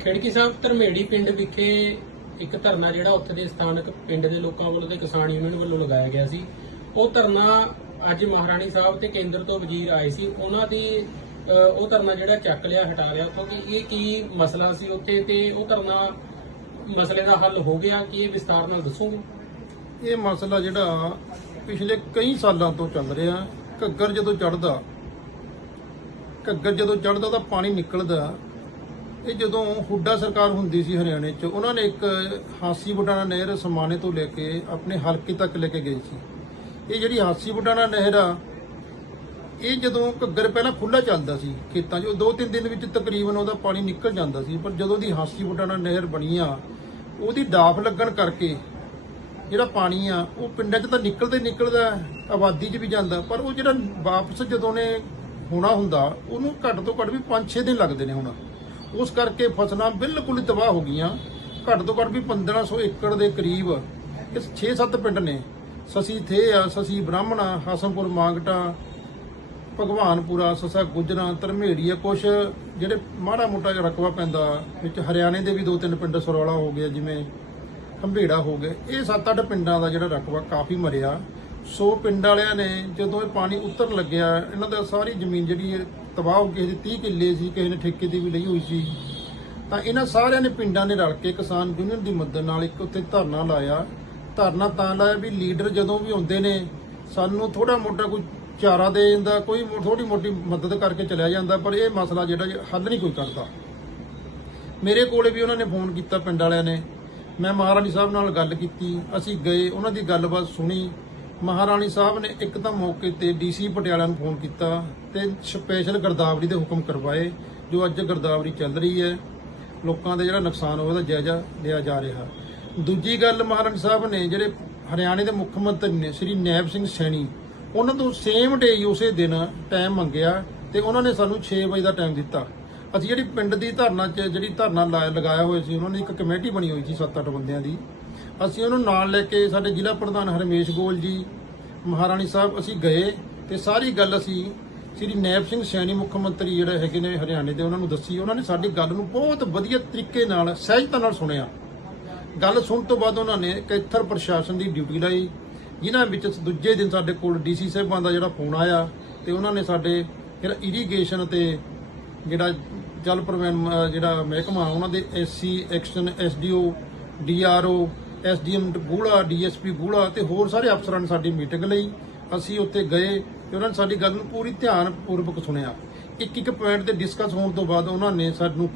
ਖਿੜਕੀ ਸਾਹਿਬ ਧਰਮੇੜੀ ਪਿੰਡ ਵਿਖੇ ਇੱਕ ਧਰਨਾ ਜਿਹੜਾ ਉੱਥੇ ਦੇ ਸਥਾਨਕ ਪਿੰਡ ਦੇ ਲੋਕਾਂ ਵੱਲੋਂ ਤੇ ਕਿਸਾਨ ਯੂਨੀਅਨ ਵੱਲੋਂ ਲਗਾਇਆ ਗਿਆ ਸੀ। ਉਹ ਧਰਨਾ ਅੱਜ ਮਹਾਰਾਣੀ ਸਾਹਿਬ ਤੇ ਕੇਂਦਰ ਤੋਂ ਵਜ਼ੀਰ ਆਏ ਸੀ। ਉਹਨਾਂ ਦੀ ਉਹ ਧਰਨਾ ਜਿਹੜਾ ਚੱਕ ਲਿਆ, ਹਟਾ ਲਿਆ। ਕਿਉਂਕਿ ਇਹ ਕੀ ਮਸਲਾ ਸੀ ਉੱਥੇ ਤੇ ਉਹ ਧਰਨਾ ਮਸਲੇ ਦਾ ਹੱਲ ਹੋ ਗਿਆ। ਕਿ ਇਹ ਵਿਸਤਾਰ ਨਾਲ ਦੱਸੋਗੇ? ਇਹ ਮਸਲਾ ਜਿਹੜਾ ਪਿਛਲੇ ਕਈ ਸਾਲਾਂ ਤੋਂ ਚੱਲ ਰਿਹਾ। ਘੱਗਰ ਜਦੋਂ ਚੜਦਾ ਘੱਗਰ ਜਦੋਂ ਚੜਦਾ ਤਾਂ ਪਾਣੀ ਨਿਕਲਦਾ। ਇਹ ਜਦੋਂ ਹੁੱਡਾ ਸਰਕਾਰ ਹੁੰਦੀ ਸੀ ਹਰਿਆਣੇ 'ਚ, ਉਹਨਾਂ ਨੇ ਇੱਕ ਹਾਸੀ ਬੁਟਾਣਾ ਨਹਿਰ ਸਮਾਣੇ ਤੋਂ ਲੈ ਕੇ ਆਪਣੇ ਹਲਕੇ ਤੱਕ ਲੈ ਕੇ ਗਏ ਸੀ। ਇਹ ਜਿਹੜੀ ਹਾਸੀ ਬੁਟਾਣਾ ਨਹਿਰ ਆ, ਇਹ ਜਦੋਂ ਘੱਗਰ ਪਹਿਲਾਂ ਖੁੱਲਾ ਚੱਲਦਾ ਸੀ ਖੇਤਾਂ 'ਚ, ਉਹ ਦੋ ਤਿੰਨ ਦਿਨ ਵਿੱਚ ਤਕਰੀਬਨ ਉਹਦਾ ਪਾਣੀ ਨਿਕਲ ਜਾਂਦਾ ਸੀ, ਪਰ ਜਦੋਂ ਦੀ ਹਾਸੀ ਬੁਟਾਣਾ ਨਹਿਰ ਬਣੀ ਆ, ਉਹਦੀ ਡਾਫ ਲੱਗਣ ਕਰਕੇ ਜਿਹੜਾ ਪਾਣੀ ਆ, ਉਹ ਪਿੰਡਾਂ 'ਚ ਤਾਂ ਨਿਕਲਦਾ ਹੀ ਨਿਕਲਦਾ, ਆਬਾਦੀ 'ਚ ਵੀ ਜਾਂਦਾ, ਪਰ ਉਹ ਜਿਹੜਾ ਵਾਪਸ ਜਦੋਂ ਨੇ ਹੋਣਾ ਹੁੰਦਾ, ਉਹਨੂੰ ਘੱਟ ਤੋਂ ਘੱਟ ਵੀ 5-6 ਦਿਨ ਲੱਗਦੇ ਨੇ ਹੁਣ। ਉਸ ਕਰਕੇ ਫਸਲਾਂ ਬਿਲਕੁਲ ਹੀ ਤਬਾਹ ਹੋ ਗਈਆਂ। ਘੱਟ ਤੋਂ ਘੱਟ ਵੀ 1500 ਏਕੜ ਦੇ ਕਰੀਬ ਇਸ 6-7 ਪਿੰਡ ਨੇ। ਸਸੀ ਥੇ ਆ, ਸਸੀ ਬ੍ਰਾਹਮਣਾ ਹਸਨਪੁਰ ਮਾਂਗਟਾ, ਭਗਵਾਨਪੁਰਾ, ਸਸਾ ਗੁਜਰਾ, ਧਰਮੇੜੀ ਆ, ਕੁਛ ਜਿਹੜੇ ਮਾੜਾ ਮੋਟਾ ਜਿਹਾ ਰਕਬਾ ਪੈਂਦਾ, ਵਿੱਚ ਹਰਿਆਣੇ ਦੇ ਵੀ ਦੋ ਤਿੰਨ ਪਿੰਡ ਸਰੋਲਾ ਹੋ ਗਿਆ, ਜਿਵੇਂ ਹੰਬੇੜਾ ਹੋ ਗਿਆ। ਇਹ 7-8 ਪਿੰਡਾਂ ਦਾ ਜਿਹੜਾ ਰਕਬਾ ਕਾਫੀ ਮਰਿਆ। ਸੋ ਪਿੰਡ ਵਾਲਿਆਂ ਨੇ ਜਦੋਂ ਇਹ ਪਾਣੀ ਉਤਰਨ ਲੱਗਿਆ, ਇਹਨਾਂ ਦਾ ਸਾਰੀ ਜ਼ਮੀਨ ਜਿਹੜੀ ਹੈ ਤਬਾਹ ਹੋ ਗਈ ਕਿਸੇ 30 ਕਿੱਲੇ ਸੀ, ਕਿਸੇ ਨੇ ਠੇਕੇ ਦੀ ਵੀ ਲਈ ਹੋਈ ਸੀ। ਤਾਂ ਇਹਨਾਂ ਸਾਰਿਆਂ ਨੇ ਪਿੰਡਾਂ ਨੇ ਰਲ ਕੇ ਕਿਸਾਨ ਯੂਨੀਅਨ ਦੀ ਮਦਦ ਨਾਲ ਇੱਕ ਉੱਥੇ ਧਰਨਾ ਲਾਇਆ। ਧਰਨਾ ਤਾਂ ਲਾਇਆ ਵੀ ਲੀਡਰ ਜਦੋਂ ਵੀ ਆਉਂਦੇ ਨੇ, ਸਾਨੂੰ ਥੋੜਾ ਮੋਟਾ ਕੋਈ ਚਾਰਾ ਦੇ ਜਾਂਦਾ ਕੋਈ ਥੋੜੀ ਮੋਟੀ ਮਦਦ ਕਰਕੇ ਚਲਿਆ ਜਾਂਦਾ, ਪਰ ਇਹ ਮਸਲਾ ਜਿਹੜਾ ਹੱਲ ਨਹੀਂ ਕੋਈ ਕਰਦਾ। ਮੇਰੇ ਕੋਲੇ ਵੀ ਉਹਨਾਂ ਨੇ ਫੋਨ ਕੀਤਾ ਪਿੰਡ ਵਾਲਿਆਂ ਨੇ। ਮੈਂ ਮਹਾਰਾਣੀ ਸਾਹਿਬ ਨਾਲ ਗੱਲ ਕੀਤੀ, ਅਸੀਂ ਗਏ, ਉਹਨਾਂ ਦੀ ਗੱਲਬਾਤ ਸੁਣੀ। ਮਹਾਰਾਣੀ ਸਾਹਿਬ ਨੇ ਇੱਕ ਤਾਂ ਮੌਕੇ ਤੇ ਡੀਸੀ ਪਟਿਆਲਾ ਨੂੰ ਫੋਨ ਕੀਤਾ ਤੇ ਸਪੈਸ਼ਲ ਗਰਦਾਵਰੀ ਦੇ ਹੁਕਮ ਕਰਵਾਏ, ਜੋ ਅੱਜ ਗਰਦਾਵਰੀ ਚੱਲ ਰਹੀ ਹੈ। ਲੋਕਾਂ ਦਾ ਜਿਹੜਾ ਨੁਕਸਾਨ ਹੋਇਆ, ਉਹਦਾ ਜਾਇਜ਼ਾ ਲਿਆ ਜਾ ਰਿਹਾ। ਦੂਜੀ ਗੱਲ ਮਹਾਰਾਣੀ ਸਾਹਿਬ ਨੇ, ਜਿਹੜੇ ਹਰਿਆਣੇ ਦੇ ਮੁੱਖ ਮੰਤਰੀ ਨੇ, ਸ੍ਰੀ ਨੈਬ ਸਿੰਘ ਸੈਣੀ, ਉਹਨਾਂ ਤੋਂ ਸੇਮ ਡੇ ਉਸੇ ਦਿਨ ਟਾਈਮ ਮੰਗਿਆ ਤੇ ਉਹਨਾਂ ਨੇ ਸਾਨੂੰ 6 ਵਜੇ ਦਾ ਟਾਈਮ ਦਿੱਤਾ। ਅਸੀਂ ਜਿਹੜੀ ਪਿੰਡ ਦੀ ਧਰਨਾ ਚ, ਜਿਹੜੀ ਧਰਨਾ ਲਾਇਆ ਲਗਾਇਆ ਹੋਇਆ ਸੀ, ਉਹਨਾਂ ਦੀ ਇੱਕ ਕਮੇਟੀ ਬਣੀ ਹੋਈ ਸੀ 7-8 ਬੰਦਿਆਂ ਦੀ। ਅਸੀਂ ਉਹਨੂੰ ਨਾਲ ਲੈ ਕੇ ਸਾਡੇ ਜ਼ਿਲ੍ਹਾ ਪ੍ਰਧਾਨ ਹਰਮੇਸ਼ ਗੋਲ ਜੀ, ਮਹਾਰਾਣੀ ਸਾਹਿਬ ਅਸੀਂ ਗਏ ਤੇ ਸਾਰੀ ਗੱਲ ਅਸੀਂ ਸ੍ਰੀ ਨੈਬ ਸਿੰਘ ਸੈਣੀ ਮੁੱਖ ਮੰਤਰੀ ਜਿਹੜੇ ਹੈਗੇ ਨੇ ਹਰਿਆਣੇ ਦੇ ਉਹਨਾਂ ਨੂੰ ਦੱਸੀ। ਉਹਨਾਂ ਨੇ ਸਾਡੀ ਗੱਲ ਨੂੰ ਬਹੁਤ ਵਧੀਆ ਤਰੀਕੇ ਨਾਲ, ਸਹਿਜਤਾ ਨਾਲ ਸੁਣਿਆ। ਗੱਲ ਸੁਣਨ ਤੋਂ ਬਾਅਦ ਉਹਨਾਂ ਨੇ ਕੈਥਰ ਪ੍ਰਸ਼ਾਸਨ ਦੀ ਡਿਊਟੀ ਲਾਈ, ਜਿਨ੍ਹਾਂ ਵਿੱਚ ਦੂਜੇ ਦਿਨ ਸਾਡੇ ਕੋਲ ਡੀਸੀ ਸਾਹਿਬਾਂ ਦਾ ਜਿਹੜਾ ਫੋਨ ਆਇਆ ਤੇ ਉਹਨਾਂ ਨੇ ਸਾਡੇ ਜਿਹੜਾ ਇਰੀਗੇਸ਼ਨ ਤੇ ਜਿਹੜਾ ਜਲ ਪ੍ਰਬੰਧ ਜਿਹੜਾ ਮਹਿਕਮਾ, ਉਹਨਾਂ ਦੇ SC XEN SDO DRO SDM ਗੂੜਾ ਡੀਐਸਪੀ ਗੂੜਾ ਤੇ ਹੋਰ ਸਾਰੇ ਅਫਸਰਾਂ ਨੇ ਸਾਡੀ ਮੀਟਿੰਗ ਲਈ। ਅਸੀਂ ਉੱਥੇ ਗਏ ਤੇ ਉਹਨਾਂ ਨੇ ਸਾਡੀ ਗੱਲ ਨੂੰ ਪੂਰੀ ਧਿਆਨ ਪੂਰਵਕ ਸੁਣਿਆ। ਇੱਕ ਇੱਕ ਪੁਆਇੰਟ ਤੇ ਡਿਸਕਸ ਹੋਣ ਤੋਂ ਬਾਅਦ ਉਹਨਾਂ ਨੇ ਸਾਨੂੰ